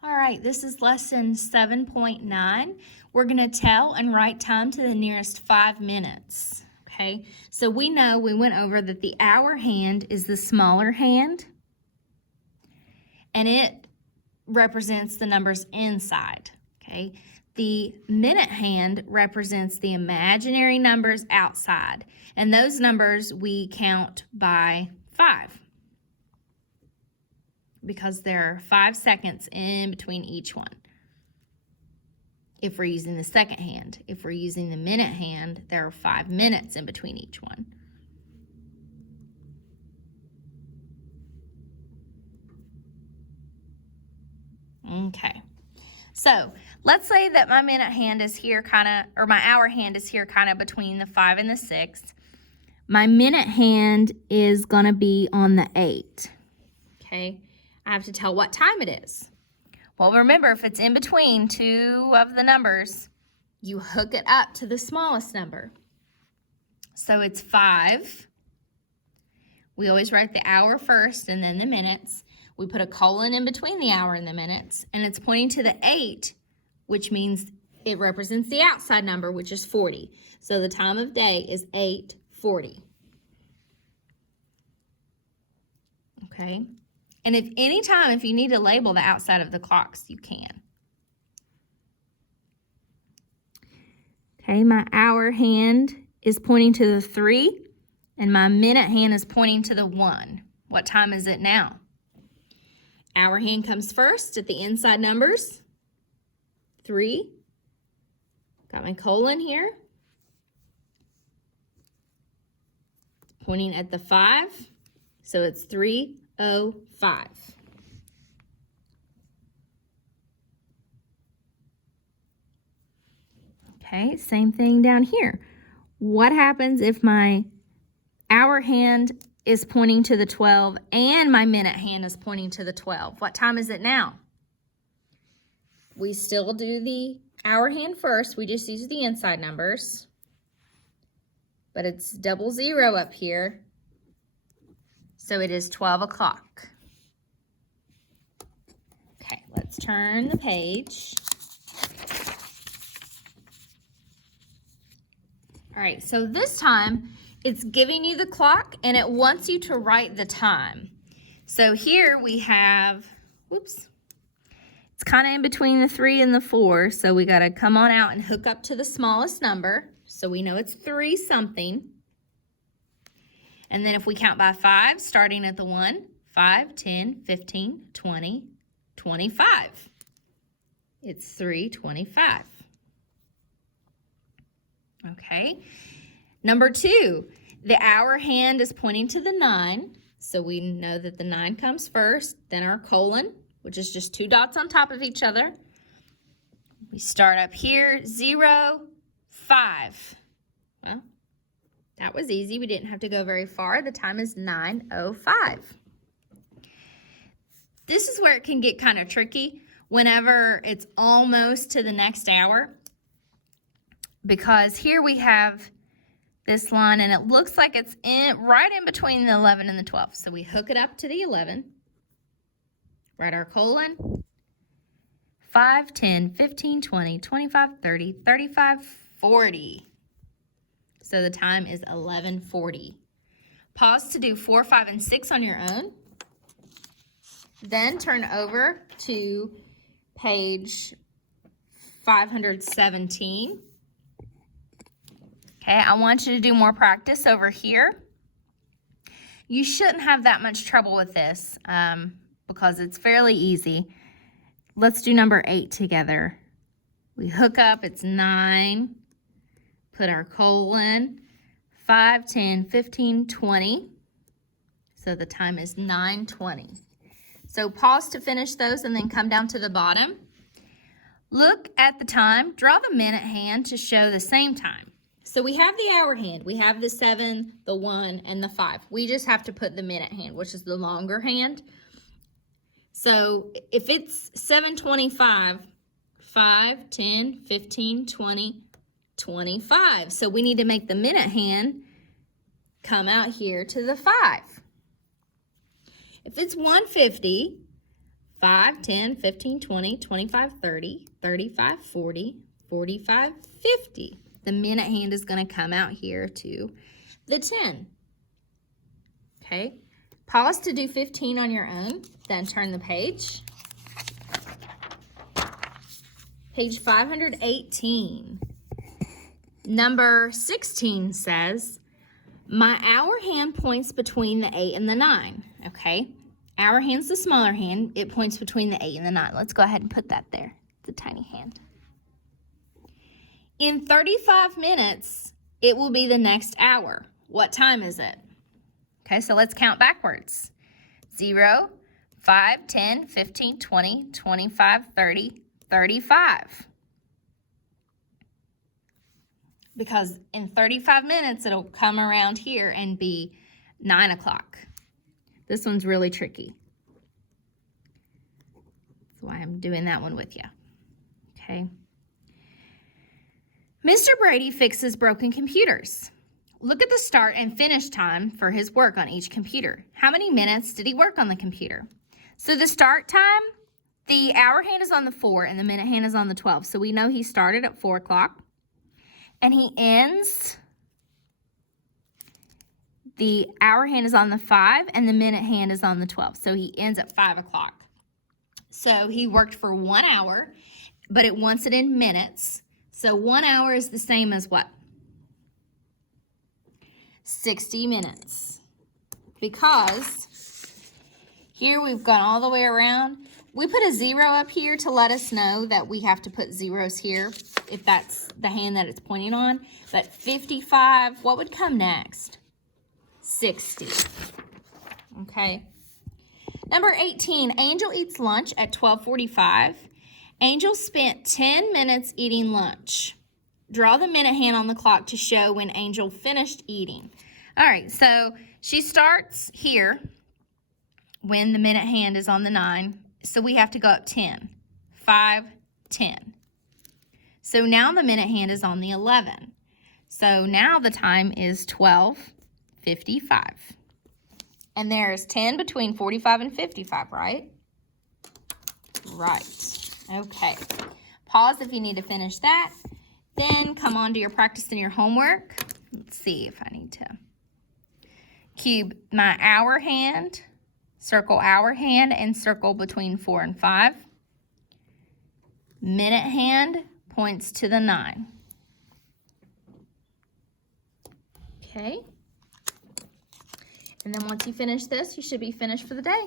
All right, this is lesson 7.9. We're going to tell and write time to the nearest 5 minutes. Okay, so we went over that the hour hand is the smaller hand, and it represents the numbers inside. Okay, the minute hand represents the imaginary numbers outside, and those numbers we count by 5. Because there are 5 seconds in between each one. If we're using the second hand, if we're using the minute hand, there are 5 minutes in between each one. Okay, so let's say that my minute hand is here or my hour hand is here between the 5 and the 6. My minute hand is gonna be on the 8, okay? I have to tell what time it is. Well, remember, if it's in between two of the numbers, you hook it up to the smallest number. So it's 5. We always write the hour first and then the minutes. We put a colon in between the hour and the minutes, and it's pointing to the 8, which means it represents the outside number, which is 40. So the time of day is 8:40. Okay? And if you need to label the outside of the clocks, you can. Okay, my hour hand is pointing to the 3, and my minute hand is pointing to the 1. What time is it now? Hour hand comes first at the inside numbers. 3. Got my colon here. Pointing at the 5, so it's 3:05. Okay, same thing down here. What happens if my hour hand is pointing to the 12 and my minute hand is pointing to the 12? What time is it now? We still do the hour hand first. We just use the inside numbers. But it's 00 up here. So it is 12 o'clock. Okay, let's turn the page. All right, so this time it's giving you the clock and it wants you to write the time. So here we have, whoops, it's kind of in between the 3 and the 4, so we got to come on out and hook up to the smallest number, so we know it's 3 something. And then if we count by 5, starting at the 1, 5, 10, 15, 20, 25. It's 3:25. Okay. Number 2, the hour hand is pointing to the 9, so we know that the 9 comes first, then our colon, which is just 2 dots on top of each other. We start up here, 0, 5. Well, that was easy. We didn't have to go very far. The time is 9:05. This is where it can get kind of tricky whenever it's almost to the next hour, because here we have this line and it looks like it's right in between the 11 and the 12. So we hook it up to the 11, write our colon, 5, 10, 15, 20, 25, 30, 35, 40. So the time is 11:40. Pause to do 4, 5, and 6 on your own. Then turn over to page 517. Okay, I want you to do more practice over here. You shouldn't have that much trouble with this because it's fairly easy. Let's do number 8 together. We hook up, it's 9. Put our colon, 5, 10, 15, 20. So the time is 9:20. So pause to finish those and then come down to the bottom. Look at the time. Draw the minute hand to show the same time. So we have the hour hand. We have the 7, the 1, and the 5. We just have to put the minute hand, which is the longer hand. So if it's 7:25, 5, 10, 15, 20, 25. So we need to make the minute hand come out here to the 5. If it's 1:50, 5, 10, 15, 20, 25, 30, 35, 40, 45, 50. The minute hand is going to come out here to the 10. Okay, pause to do 15 on your own, then turn the page. Page 518. Number 16 says, my hour hand points between the 8 and the 9. Okay, hour hand's the smaller hand. It points between the 8 and the 9. Let's go ahead and put that there, the tiny hand. In 35 minutes, it will be the next hour. What time is it? Okay, so let's count backwards. 0, 5, 10, 15, 20, 25, 30, 35. Because in 35 minutes, it'll come around here and be 9 o'clock. This one's really tricky. That's why I'm doing that one with you. Okay. Mr. Brady fixes broken computers. Look at the start and finish time for his work on each computer. How many minutes did he work on the computer? So the start time, the hour hand is on the 4 and the minute hand is on the 12. So we know he started at 4 o'clock. And he ends, the hour hand is on the 5 and the minute hand is on the 12. So he ends at 5 o'clock. So he worked for 1 hour, but it wants it in minutes. So 1 hour is the same as what? 60 minutes. Because here we've gone all the way around. We put a 0 up here to let us know that we have to put zeros here if that's the hand that it's pointing on. But 55, what would come next? 60. Okay. Number 18, Angel eats lunch at 12:45. Angel spent 10 minutes eating lunch. Draw the minute hand on the clock to show when Angel finished eating. All right, so she starts here when the minute hand is on the 9. So we have to go up 10. 5, 10. So now the minute hand is on the 11. So now the time is 12:55. And there's 10 between 45 and 55, right? Right. Okay. Pause if you need to finish that. Then come on to your practice and your homework. Let's see if I need to cube my hour hand, circle hour hand, and circle between 4 and 5. Minute hand points to the 9. Okay. And then once you finish this, you should be finished for the day.